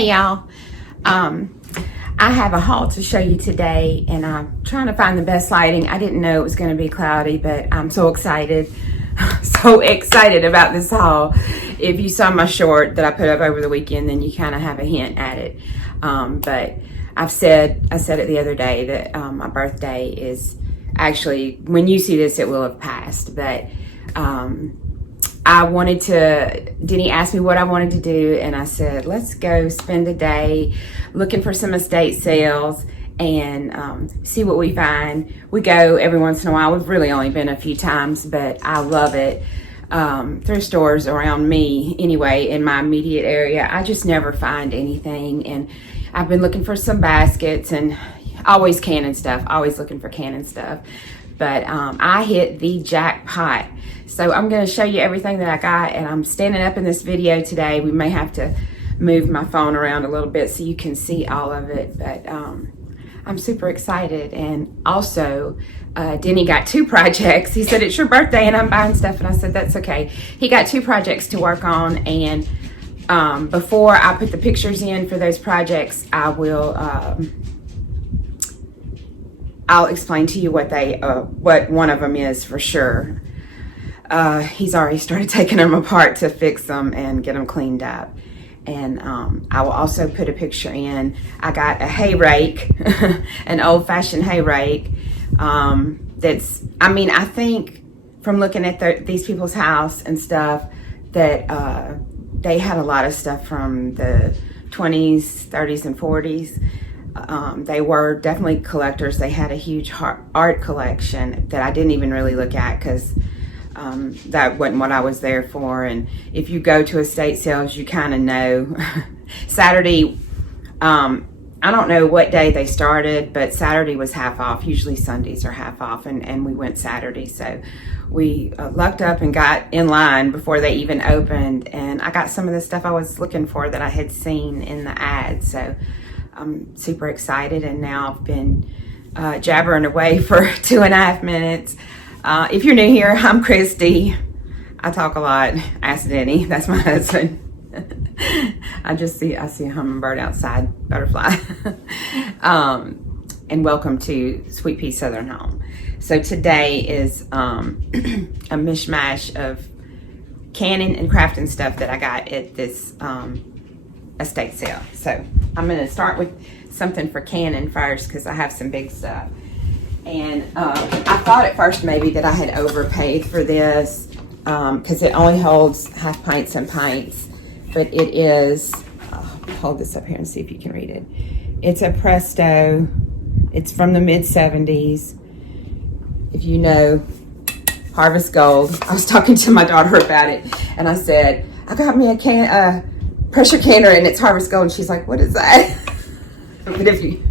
Hey y'all, I have a haul to show you today, and I'm trying to find the best lighting. I didn't know it was going to be cloudy, but I'm so excited, so excited about this haul. If you saw my short that I put up over the weekend, then you kind of have a hint at it. But I said it the other day that my birthday is actually, when you see this, it will have passed, but Denny asked me what I wanted to do, and I said, let's go spend a day looking for some estate sales and see what we find. We go every once in a while. We've really only been a few times, but I love it. Thrift stores around me, anyway, in my immediate area, I just never find anything, and I've been looking for some baskets and always canning stuff, always looking for canning stuff. But I hit the jackpot. So I'm going to show you everything that I got, and I'm standing up in this video today. We may have to move my phone around a little bit so you can see all of it, but I'm super excited. And also, Denny got 2 projects. He said, it's your birthday and I'm buying stuff, and I said, that's okay. He got 2 projects to work on, and before I put the pictures in for those projects, I'll explain to you what one of them is for sure. He's already started taking them apart to fix them and get them cleaned up. And I will also put a picture in. I got a hay rake, an old-fashioned hay rake. I think from looking at these people's house and stuff, that they had a lot of stuff from the 20s, 30s, and 40s. They were definitely collectors. They had a huge art collection that I didn't even really look at because that wasn't what I was there for. And if you go to estate sales, you kind of know. Saturday, I don't know what day they started, but Saturday was half off. Usually Sundays are half off, and we went Saturday. So we lucked up and got in line before they even opened. And I got some of the stuff I was looking for that I had seen in the ad. So I'm super excited, and now I've been jabbering away for 2.5 minutes. If you're new here, I'm Christy. I talk a lot. Ask Denny. That's my husband. I see a hummingbird outside, butterfly. And welcome to Sweet Pea Southern Home. So today is a mishmash of canning and crafting stuff that I got at this estate sale. So I'm going to start with something for canning first because I have some big stuff. And I thought at first maybe that I had overpaid for this because it only holds half pints and pints, but it is, I'll hold this up here and see if you can read it. It's a Presto. It's from the mid-70s. If you know Harvest Gold. I was talking to my daughter about it, and I said, I got me a pressure canner, and it's Harvest Gold. And she's like, what is that? But if you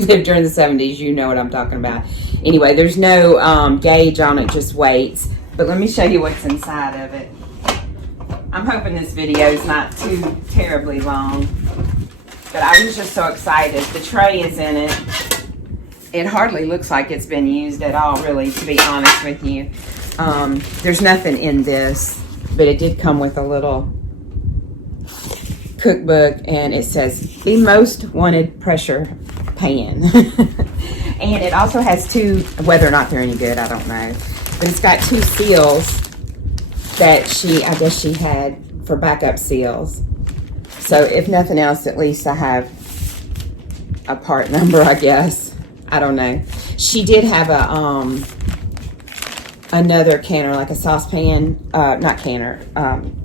lived during the 70s, you know what I'm talking about. Anyway, there's no gauge on it, just weights. But let me show you what's inside of it. I'm hoping this video is not too terribly long. But I was just so excited. The tray is in it. It hardly looks like it's been used at all, really, to be honest with you. There's nothing in this, but it did come with a little cookbook, and it says the most wanted pressure pan. And it also has 2, whether or not they're any good, I don't know, but it's got 2 seals that I guess she had for backup seals. So if nothing else, at least I have a part number, I guess. I don't know. She did have another canner, like a saucepan, not canner,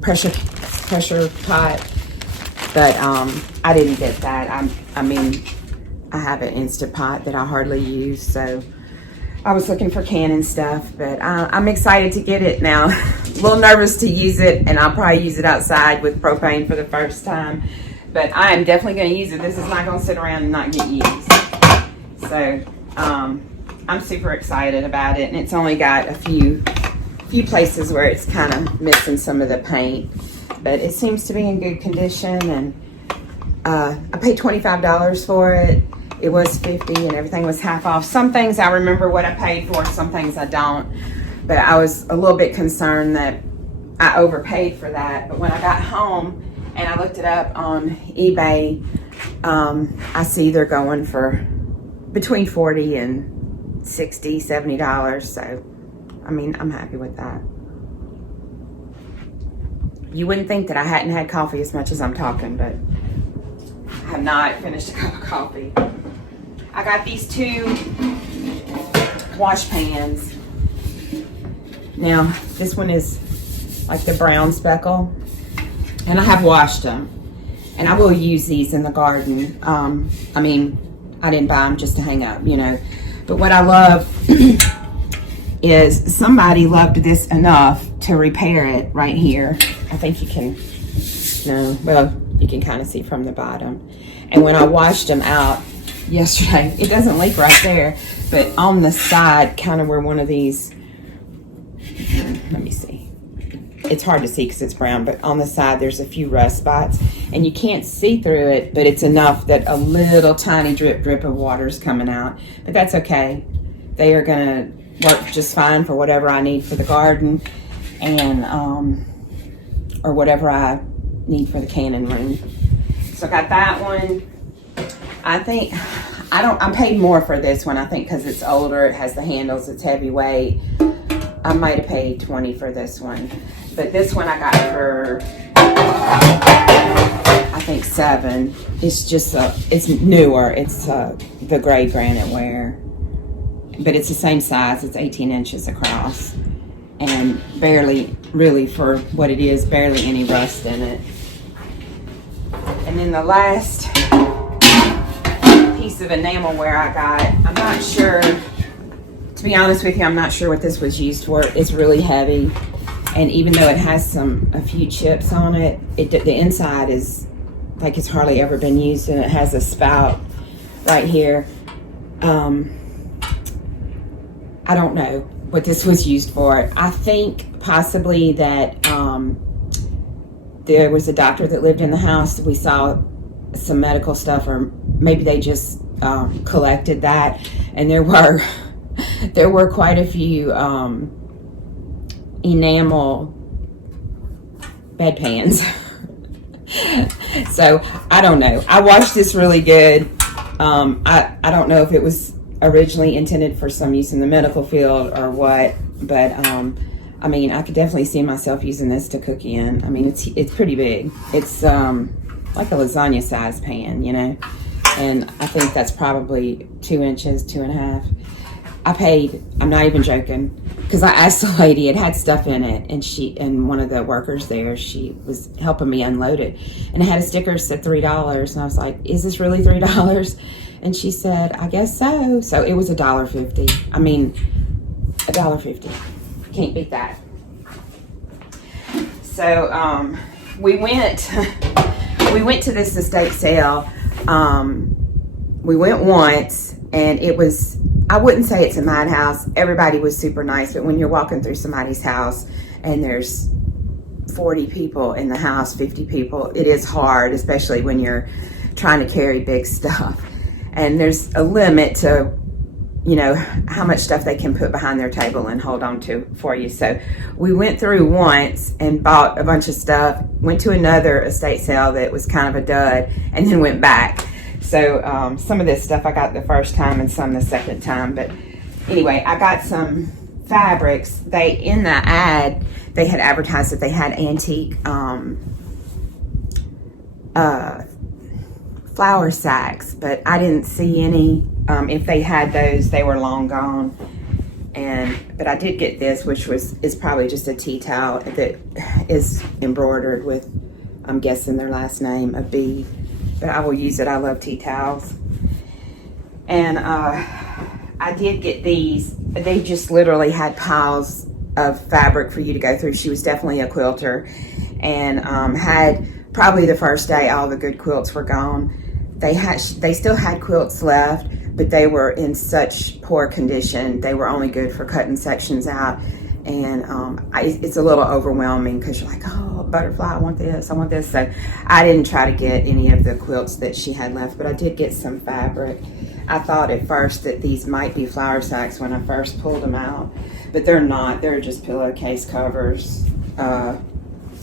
pressure pot. But I didn't get that. I have an Instant Pot that I hardly use, so I was looking for canning stuff. But I'm excited to get it now. A little nervous to use it, and I'll probably use it outside with propane for the first time. But I am definitely going to use it. This is not going to sit around and not get used. So I'm super excited about it, and it's only got a few places where it's kind of missing some of the paint. But it seems to be in good condition, and I paid $25 for it. It was $50, and everything was half off. Some things I remember what I paid for, some things I don't. But I was a little bit concerned that I overpaid for that. But when I got home And I looked it up on eBay. I see they're going for between $40 and $60, $70. So, I mean, I'm happy with that. You wouldn't think that I hadn't had coffee as much as I'm talking, but I have not finished a cup of coffee. I got these 2 wash pans. Now, this one is like the brown speckle, and I have washed them. And I will use these in the garden. I mean, I didn't buy them just to hang up, you know. But what I love is somebody loved this enough to repair it right here. I think you can, no, well, you can kind of see from the bottom. And when I washed them out yesterday, it doesn't leak right there, but on the side, kind of where one of these, let me see. It's hard to see because it's brown, but on the side there's a few rust spots, and you can't see through it, but it's enough that a little tiny drip of water is coming out. But that's okay. They are gonna work just fine for whatever I need for the garden, and or whatever I need for the canning room. So I got that one. I think I paid more for this one, I think, because it's older, it has the handles, it's heavyweight. I might have paid $20 for this one, but this one I got for I think $7. It's just it's newer. It's the gray granite ware, but it's the same size. It's 18 inches across, and barely, really for what it is, barely any rust in it. And then the last piece of enamelware I got, I'm not sure, to be honest with you, I'm not sure what this was used for. It's really heavy, and even though it has a few chips on it, the inside is like it's hardly ever been used, and it has a spout right here. I don't know what this was used for. I think possibly that there was a doctor that lived in the house. We saw some medical stuff, or maybe they just collected that, and there were quite a few enamel bedpans. So I don't know. I washed this really good. I don't know if it was originally intended for some use in the medical field or what, but I mean, I could definitely see myself using this to cook in. I mean, it's pretty big. It's like a lasagna size pan, you know, and I think that's probably 2 inches, 2.5. I paid, I'm not even joking, because I asked the lady, it had stuff in it, and one of the workers there, she was helping me unload it, and it had a sticker that said $3, and I was like, is this really $3? And she said, I guess so. So it was $1.50. I mean, $1.50. Can't beat that. So we went to this estate sale. We went once, and it was, I wouldn't say it's a madhouse. Everybody was super nice, but when you're walking through somebody's house and there's 40 people in the house, 50 people, it is hard, especially when you're trying to carry big stuff. And there's a limit to, you know, how much stuff they can put behind their table and hold on to for you. So we went through once and bought a bunch of stuff, went to another estate sale that was kind of a dud, and then went back. So some of this stuff I got the first time and some the second time. But anyway, I got some fabrics. In the ad, they had advertised that they had antique flour sacks, but I didn't see any. If they had those, they were long gone. But I did get this, which is probably just a tea towel that is embroidered with, I'm guessing their last name, a B. But I will use it. I love tea towels. And I did get these. They just literally had piles of fabric for you to go through. She was definitely a quilter, and had probably the first day all the good quilts were gone. They still had quilts left, but they were in such poor condition. They were only good for cutting sections out. And it's a little overwhelming because you're like, oh, butterfly, I want this. So I didn't try to get any of the quilts that she had left, but I did get some fabric. I thought at first that these might be flour sacks when I first pulled them out, but they're not. They're just pillowcase covers.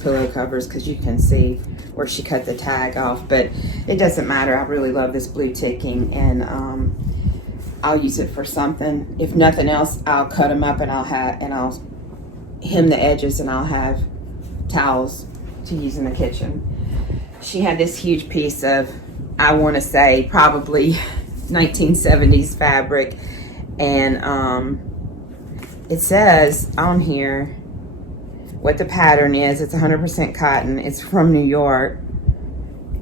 pillow covers because you can see where she cut the tag off, but it doesn't matter. I really love this blue ticking, and I'll use it for something. If nothing else, I'll cut them up and I'll hem the edges, and I'll have towels to use in the kitchen. She had this huge piece of, I want to say, probably 1970s fabric, and it says on here what the pattern is. It's 100% cotton. It's from New York.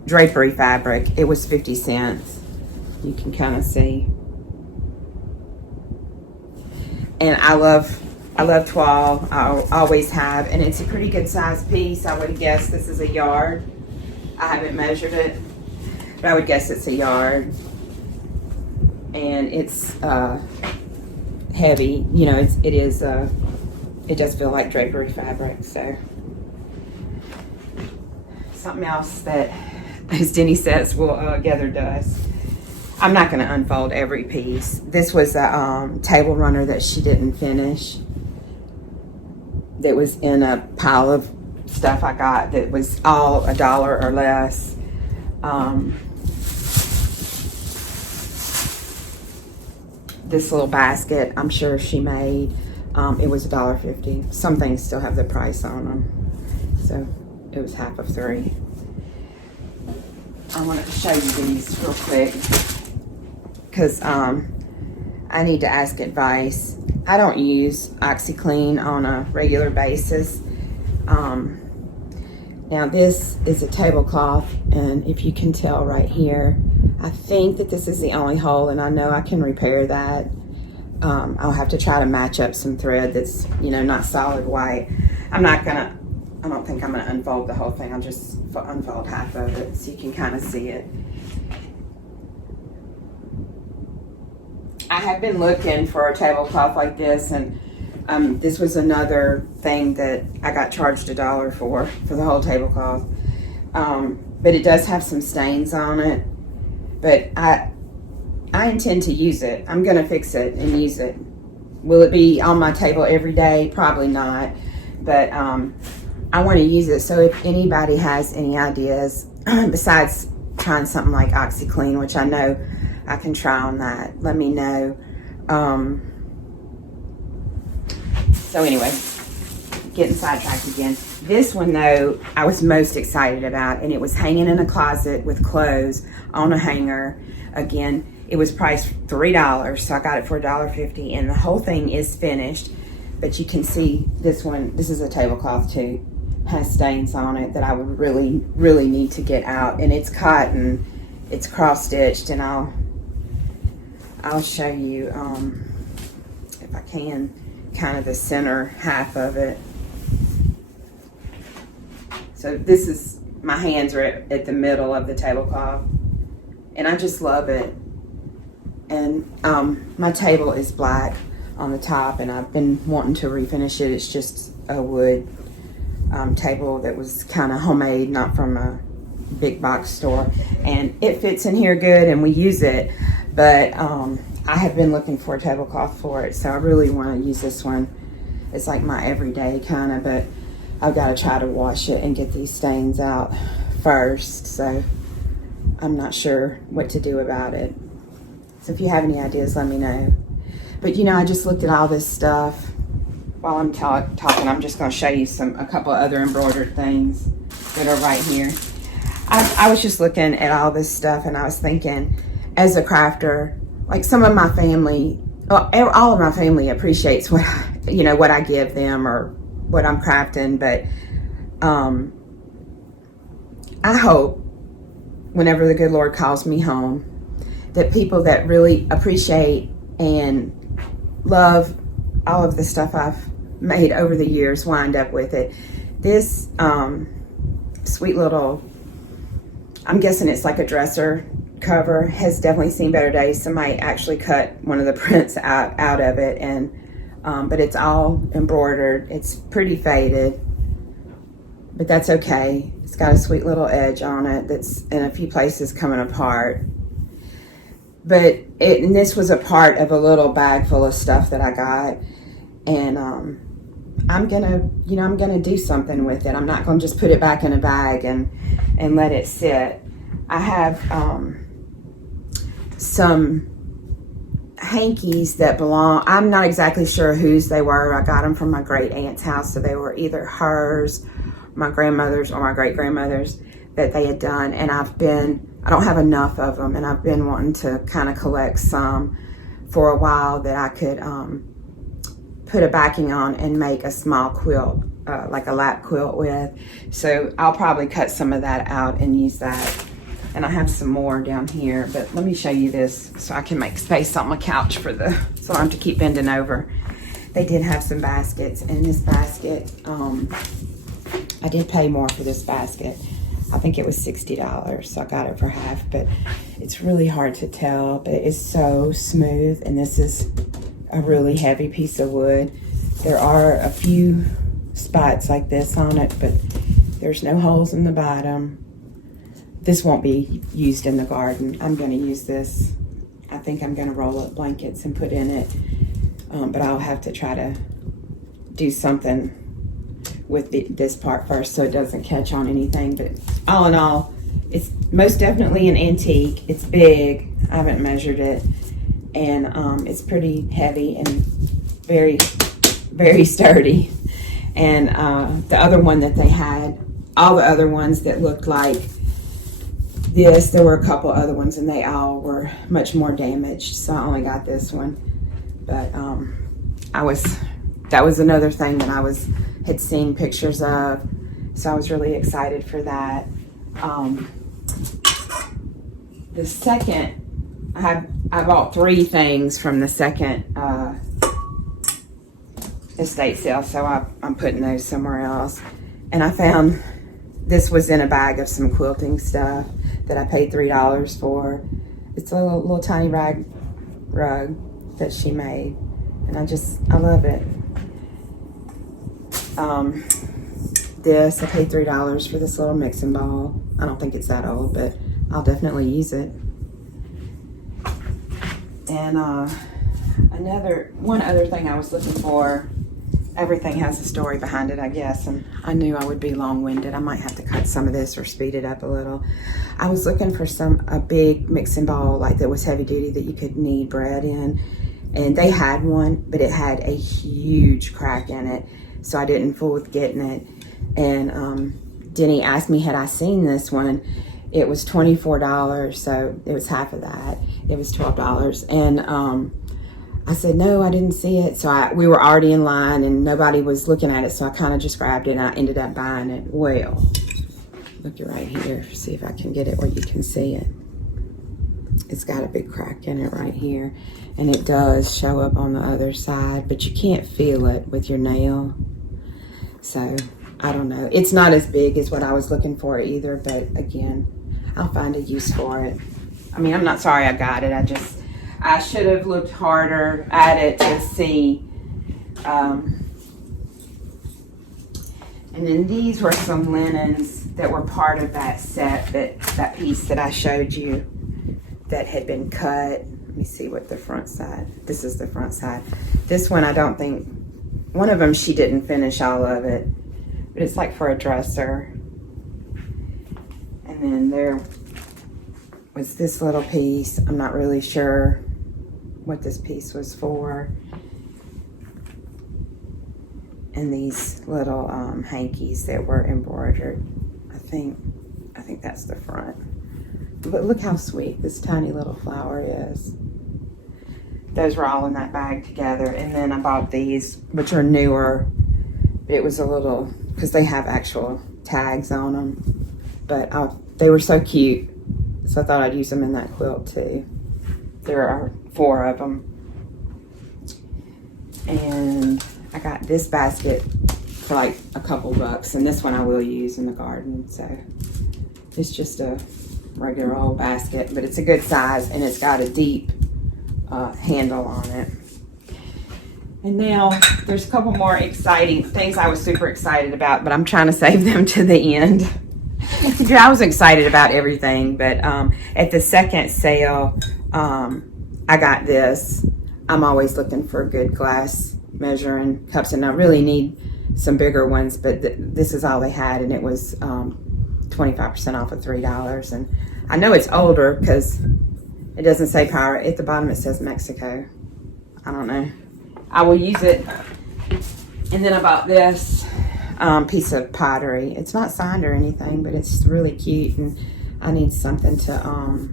Drapery fabric. It was 50 cents. You can kind of see. And I love toile. I always have, and it's a pretty good size piece. I would guess this is a yard. I haven't measured it, but I would guess it's a yard. And it's heavy. You know, it does feel like drapery fabric. So something else that, as Denny says, will gather dust. I'm not going to unfold every piece. This was a table runner that she didn't finish. That was in a pile of stuff I got that was all $1 or less. This little basket, I'm sure she made. It was $1.50. Some things still have the price on them, so it was half of 3. I want to show you these real quick because I need to ask advice. I don't use OxiClean on a regular basis. Now this is a tablecloth, and if you can tell right here, I think that this is the only hole, and I know I can repair that. I'll have to try to match up some thread that's, you know, not solid white. I don't think I'm gonna unfold the whole thing. I'll just unfold half of it so you can kind of see it. I have been looking for a tablecloth like this, and this was another thing that I got charged $1 for the whole tablecloth. But it does have some stains on it. But I intend to use it. I'm going to fix it and use it. Will it be on my table every day? Probably not. But I want to use it. So if anybody has any ideas, besides trying something like OxiClean, which I know I can try on that, let me know. So anyway, getting sidetracked again. This one, though, I was most excited about, and it was hanging in a closet with clothes on a hanger. Again, it was priced $3, so I got it for $1.50, and the whole thing is finished. But you can see this one, this is a tablecloth too, has stains on it that I would really, really need to get out. And it's cotton, it's cross-stitched, and I'll show you, if I can, kind of the center half of it. So this is, my hands are at the middle of the tablecloth, and I just love it. And my table is black on the top, and I've been wanting to refinish it. It's just a wood table that was kind of homemade, not from a big box store, and it fits in here good, and we use it. But I have been looking for a tablecloth for it, so I really want to use this one. It's like my everyday kind of, but I've got to try to wash it and get these stains out first, so I'm not sure what to do about it. So if you have any ideas, let me know. But you know, I just looked at all this stuff. While I'm talking, I'm just going to show you a couple of other embroidered things that are right here. I was just looking at all this stuff, and I was thinking, as a crafter, like some of my family, all of my family appreciates what I give them or what I'm crafting, but I hope whenever the good Lord calls me home, that people that really appreciate and love all of the stuff I've made over the years wind up with it. This sweet little, I'm guessing it's like a dresser cover, has definitely seen better days. Somebody actually cut one of the prints out of it, and but it's all embroidered. It's pretty faded, but that's okay. It's got a sweet little edge on it that's in a few places coming apart. But and this was a part of a little bag full of stuff that I got, and I'm gonna do something with it. I'm not gonna just put it back in a bag and let it sit. I have some hankies that belong, I'm not exactly sure whose they were. I got them from my great aunt's house, so they were either hers, my grandmother's, or my great grandmother's that they had done. And I don't have enough of them, and I've been wanting to kind of collect some for a while that I could put a backing on and make a small quilt, like a lap quilt with. So I'll probably cut some of that out and use that. And I have some more down here, but let me show you this so I can make space on my couch so I don't have to keep bending over. They did have some baskets, and this basket, I did pay more for this basket. I think it was $60, so I got it for half, but it's really hard to tell, but it's so smooth, and this is a really heavy piece of wood. There are a few spots like this on it, but there's no holes in the bottom. This won't be used in the garden. I'm going to use this. I think I'm going to roll up blankets and put in it, but I'll have to try to do something with this part first so it doesn't catch on anything. But all in all, it's most definitely an antique. It's big. I haven't measured it, and it's pretty heavy and very, very sturdy. And the other one that they had, all the other ones that looked like this, there were a couple other ones, and they all were much more damaged, so I only got this one. But that was another thing that I had seen pictures of, so I was really excited for that. The second, I bought 3 things from the second estate sale, so I'm putting those somewhere else. And I found this was in a bag of some quilting stuff that I paid $3 for. It's a little tiny rug that she made, and I love it. This, I paid $3 for this little mixing bowl. I don't think it's that old, but I'll definitely use it. And one other thing I was looking for, everything has a story behind it, I guess, and I knew I would be long-winded. I might have to cut some of this or speed it up a little. I was looking for a big mixing bowl, like that was heavy duty, that you could knead bread in, and they had one, but it had a huge crack in it, so I didn't fool with getting it. And Denny asked me, had I seen this one? It was $24, so it was half of that. It was $12, and I said, no, I didn't see it. So we were already in line and nobody was looking at it. So I kind of just grabbed it and I ended up buying it. Well, look right here. See if I can get it where you can see it. It's got a big crack in it right here. And it does show up on the other side, but you can't feel it with your nail. So I don't know. It's not as big as what I was looking for either, but again, I'll find a use for it. I mean, I'm not sorry I got it. I should have looked harder at it to see. And then these were some linens that were part of that set, that piece that I showed you that had been cut. Let me see what the front side. This is the front side. This one, I don't think, one of them she didn't finish all of it, but it's like for a dresser. And then there was this little piece. I'm not really sure what this piece was for. And these little hankies that were embroidered. I think that's the front. But look how sweet this tiny little flower is. Those were all in that bag together. And then I bought these, which are newer. It was a little, because they have actual tags on them. But they were so cute, so I thought I'd use them in that quilt too. There are 4 of them. And I got this basket for like a couple bucks, and this one I will use in the garden. So it's just a regular old basket, but it's a good size and it's got a deep handle on it. And now there's a couple more exciting things I was super excited about, but I'm trying to save them to the end. I was excited about everything, but at the second sale, I got this. I'm always looking for good glass measuring cups, and I really need some bigger ones, but this is all they had, and it was 25% off of $3. And I know it's older because it doesn't say power. At the bottom it says Mexico. I don't know. I will use it. And then I bought this piece of pottery. It's not signed or anything, but it's really cute, and I need something to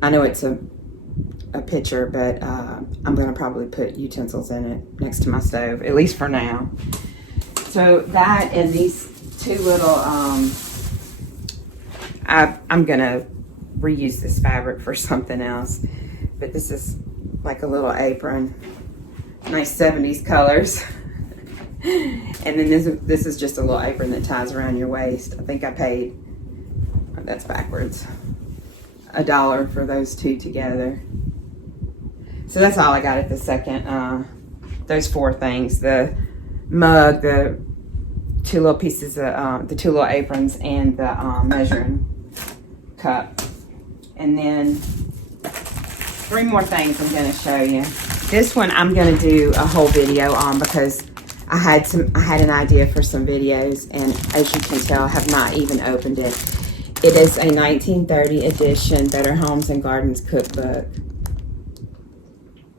I know it's a pitcher, but I'm gonna probably put utensils in it next to my stove, at least for now. So that and these two little I'm gonna reuse this fabric for something else, but this is like a little apron, nice 70s colors. And then this is just a little apron that ties around your waist. I think I paid, that's backwards, $1 for those two together. So that's all I got at the second. Those 4 things: the mug, the 2 little pieces of the 2 little aprons, and the measuring cup. And then 3 more things I'm going to show you. This one I'm going to do a whole video on because I had an idea for some videos, and as you can tell, I have not even opened it. It is a 1930 edition Better Homes and Gardens cookbook.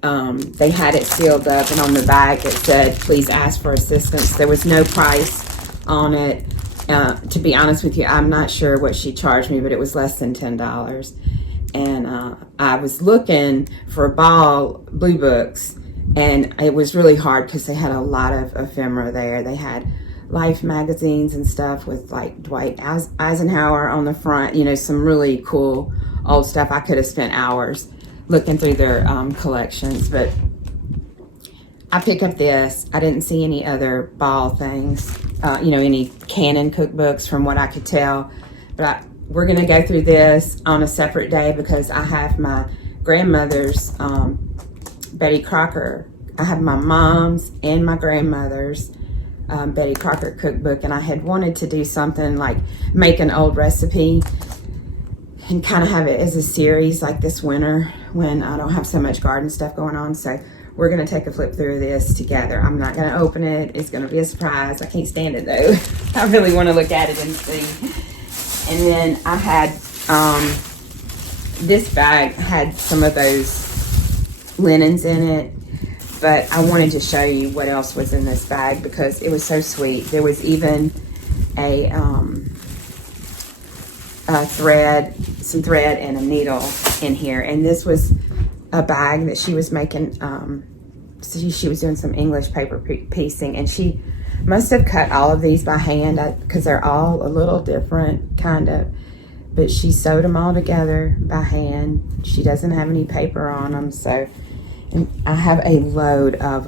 They had it sealed up, and on the back it said, "Please ask for assistance." There was no price on it. To be honest with you, I'm not sure what she charged me, but it was less than $10. And I was looking for Ball Blue Books, and it was really hard because they had a lot of ephemera there. They had Life magazines and stuff with like Dwight Eisenhower on the front, you know, some really cool old stuff. I could have spent hours looking through their collections, but I picked up this. I didn't see any other Ball things, you know, any Canon cookbooks from what I could tell, but we're going to go through this on a separate day because I have my grandmother's Betty Crocker. I have my mom's and my grandmother's Betty Crocker cookbook, and I had wanted to do something like make an old recipe and kind of have it as a series like this winter when I don't have so much garden stuff going on. So we're going to take a flip through this together. I'm not going to open it. It's going to be a surprise. I can't stand it though. I really want to look at it and see. And then I had, this bag had some of those linens in it, but I wanted to show you what else was in this bag because it was so sweet. There was even a thread, some thread and a needle in here. And this was a bag that she was making, so she was doing some English paper piecing, and she must have cut all of these by hand because they're all a little different kind of, but she sewed them all together by hand. She doesn't have any paper on them, so, and I have a load of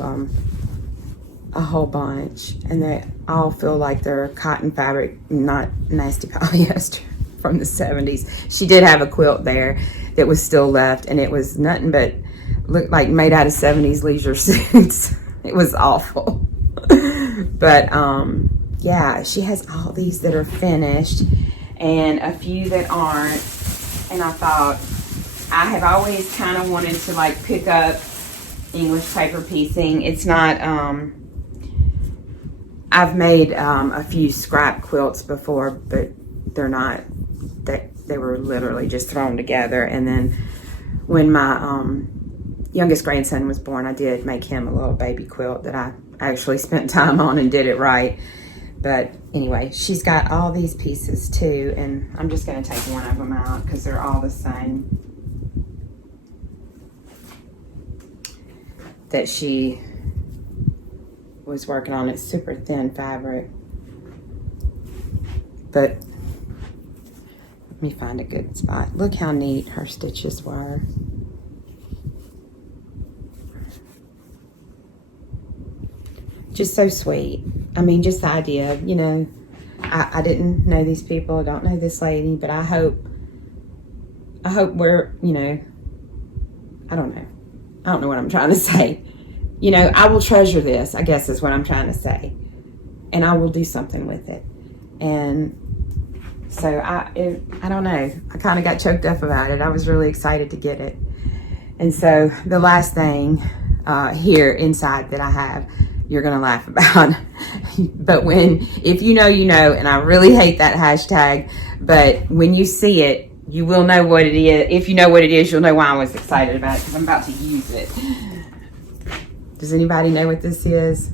a whole bunch, and they all feel like they're cotton fabric, not nasty polyester from the 70s. She did have a quilt there that was still left, and it was nothing but looked like made out of 70s leisure suits. It was awful. But yeah, she has all these that are finished and a few that aren't. And I thought, I have always kind of wanted to like pick up English paper piecing. It's not, I've made a few scrap quilts before, but they're not, they were literally just thrown together. And then when my youngest grandson was born, I did make him a little baby quilt that I actually spent time on and did it right. But anyway, she's got all these pieces too, and I'm just going to take one of them out because they're all the same. That she was working on. It's super thin fabric. But let me find a good spot. Look how neat her stitches were. Just so sweet. I mean, just the idea, you know, I didn't know these people, I don't know this lady, but I hope we're, you know, I don't know what I'm trying to say. You know, I will treasure this, I guess is what I'm trying to say. And I will do something with it. And so I don't know. I kind of got choked up about it. I was really excited to get it. And so the last thing here inside that I have, you're gonna laugh about. But if you know, you know, and I really hate that hashtag, but when you see it, you will know what it is. If you know what it is, you'll know why I was excited about it, because I'm about to use it. Does anybody know what this is?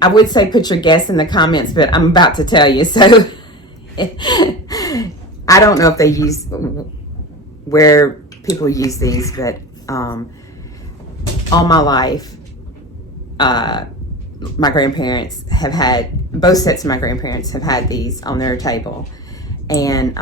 I would say put your guess in the comments, but I'm about to tell you. So I don't know if they use, where people use these, but all my life, my grandparents have had, both sets of my grandparents have had these on their table. And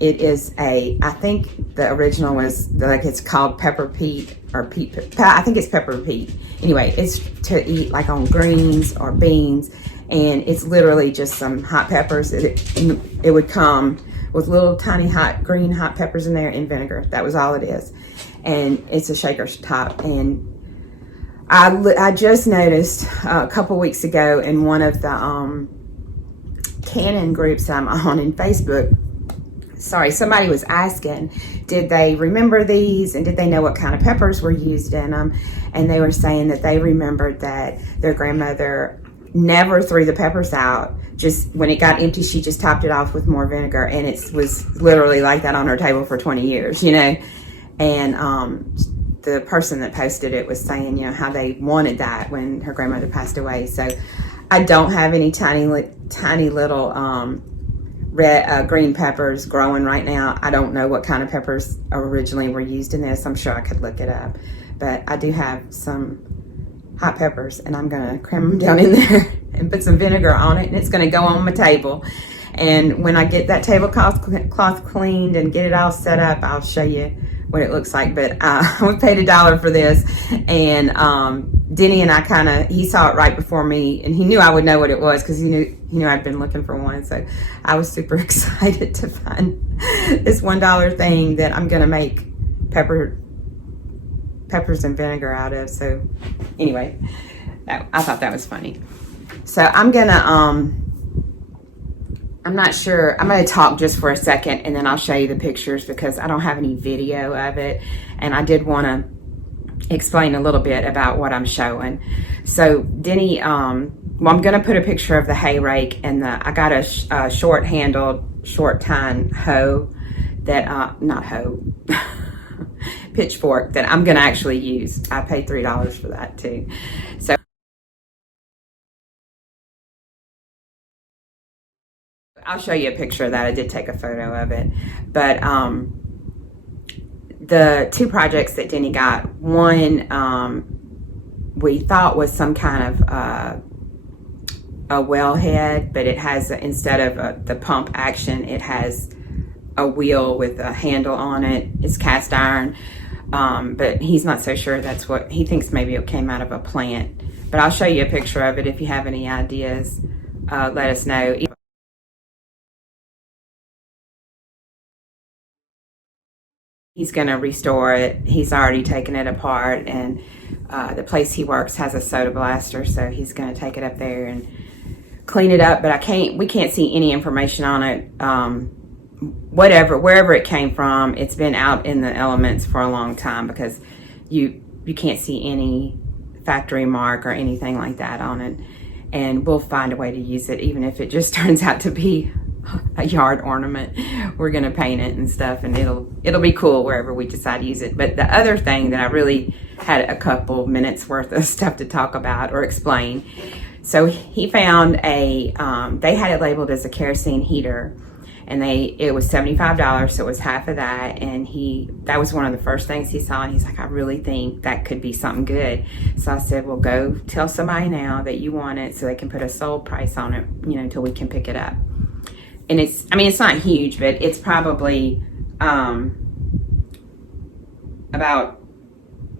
it is I think the original was, like, it's called Pepper Pete, or I think it's Pepper Pete. Anyway, it's to eat like on greens or beans, and it's literally just some hot peppers. It would come with little tiny green hot peppers in there and vinegar. That was all it is. And it's a shaker top. And I just noticed a couple weeks ago in one of the Canon groups I'm on in Facebook, somebody was asking, did they remember these, and did they know what kind of peppers were used in them? And they were saying that they remembered that their grandmother never threw the peppers out. Just when it got empty, she just topped it off with more vinegar, and it was literally like that on her table for 20 years, you know. And the person that posted it was saying, you know, how they wanted that when her grandmother passed away. So I don't have any tiny little red green peppers growing right now. I don't know what kind of peppers originally were used in this. I'm sure I could look it up, but I do have some hot peppers, and I'm gonna cram them down in there and put some vinegar on it, and it's gonna go on my table. And when I get that tablecloth cleaned and get it all set up, I'll show you what it looks like. But we paid $1 for this, and Denny and I he saw it right before me, and he knew I would know what it was because he knew I'd been looking for one. So I was super excited to find this $1 thing that I'm gonna make peppers and vinegar out of. So anyway, I thought that was funny. So I'm gonna I'm not sure. I'm going to talk just for a second, and then I'll show you the pictures because I don't have any video of it. And I did want to explain a little bit about what I'm showing. So Denny, well, I'm going to put a picture of the hay rake, and I got a short-handled, short-tine hoe that, not hoe, pitchfork that I'm going to actually use. I paid $3 for that too. So I'll show you a picture of that. I did take a photo of it. But the two projects that Denny got, one we thought was some kind of a wellhead, but it has, instead of the pump action, it has a wheel with a handle on it. It's cast iron, but he's not so sure that's what, he thinks maybe it came out of a plant. But I'll show you a picture of it. If you have any ideas, let us know. He's going to restore it. He's already taken it apart, and the place he works has a soda blaster, so he's going to take it up there and clean it up. But we can't see any information on it. Wherever it came from, it's been out in the elements for a long time, because you can't see any factory mark or anything like that on it. And we'll find a way to use it, even if it just turns out to be a yard ornament. We're gonna paint it and stuff, and it'll be cool wherever we decide to use it. But the other thing that I really had a couple minutes worth of stuff to talk about or explain. So he found they had it labeled as a kerosene heater, and it was $75, so it was half of that. And that was one of the first things he saw, and he's like, I really think that could be something good. So I said, well, go tell somebody now that you want it so they can put a sold price on it, you know, until we can pick it up. And it's not huge, but it's probably about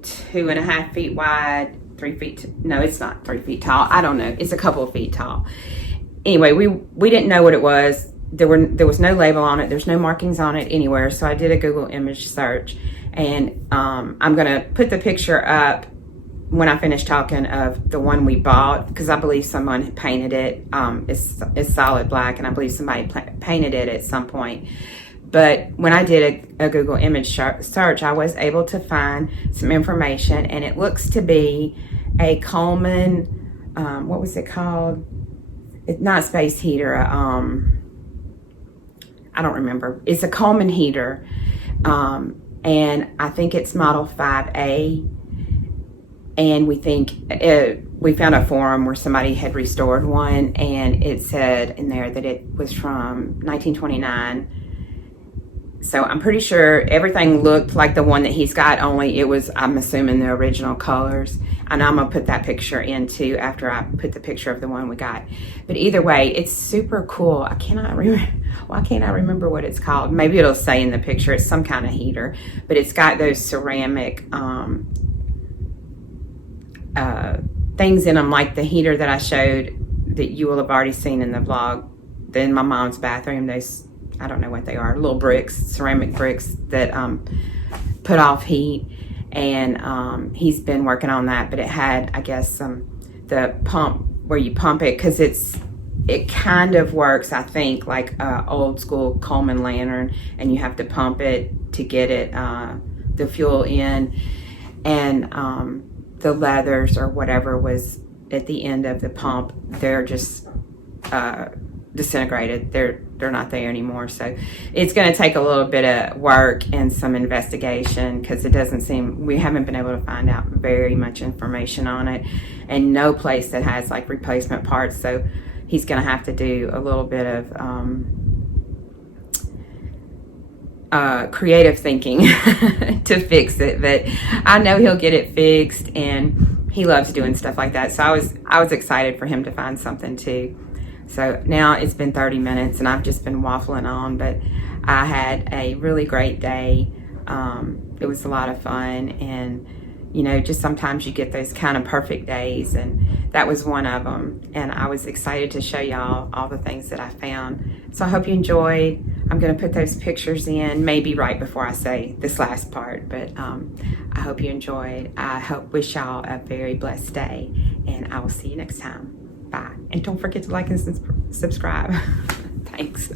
2.5 feet wide, 3 feet. No, it's not 3 feet tall. I don't know. It's a couple of feet tall. Anyway, we didn't know what it was. There was no label on it. There's no markings on it anywhere. So I did a Google image search, and I'm gonna put the picture up when I finish talking of the one we bought, because I believe someone painted it. It's solid black, and I believe somebody painted it at some point. But when I did a Google image search, I was able to find some information, and it looks to be a Coleman, what was it called? It's not space heater. I don't remember. It's a Coleman heater, and I think it's model 5A. And we think we found a forum where somebody had restored one, and it said in there that it was from 1929. So I'm pretty sure everything looked like the one that he's got, only it was, I'm assuming, the original colors. And I'm gonna put that picture in too after I put the picture of the one we got. But either way, it's super cool. I cannot remember, why can't I remember what it's called? Maybe it'll say in the picture. It's some kind of heater, but it's got those ceramic things in them, like the heater that I showed that you will have already seen in the vlog, in my mom's bathroom. Those, I don't know what they are, little bricks, ceramic bricks that put off heat. And he's been working on that, but it had, I guess, the pump where you pump it, because it kind of works, I think, like a old school Coleman lantern, and you have to pump it to get it the fuel in. And the leathers or whatever was at the end of the pump, they're just disintegrated. They're not there anymore. So it's going to take a little bit of work and some investigation, because it doesn't seem, we haven't been able to find out very much information on it, and no place that has like replacement parts. So he's going to have to do a little bit of creative thinking to fix it, but I know he'll get it fixed, and he loves doing stuff like that. So I was excited for him to find something too. So now it's been 30 minutes and I've just been waffling on, but I had a really great day. It was a lot of fun, and you know, just sometimes you get those kind of perfect days, and that was one of them. And I was excited to show y'all all the things that I found. So I hope you enjoyed. I'm going to put those pictures in maybe right before I say this last part, but I hope you enjoyed. I wish y'all a very blessed day, and I will see you next time. Bye. And don't forget to like and subscribe. Thanks.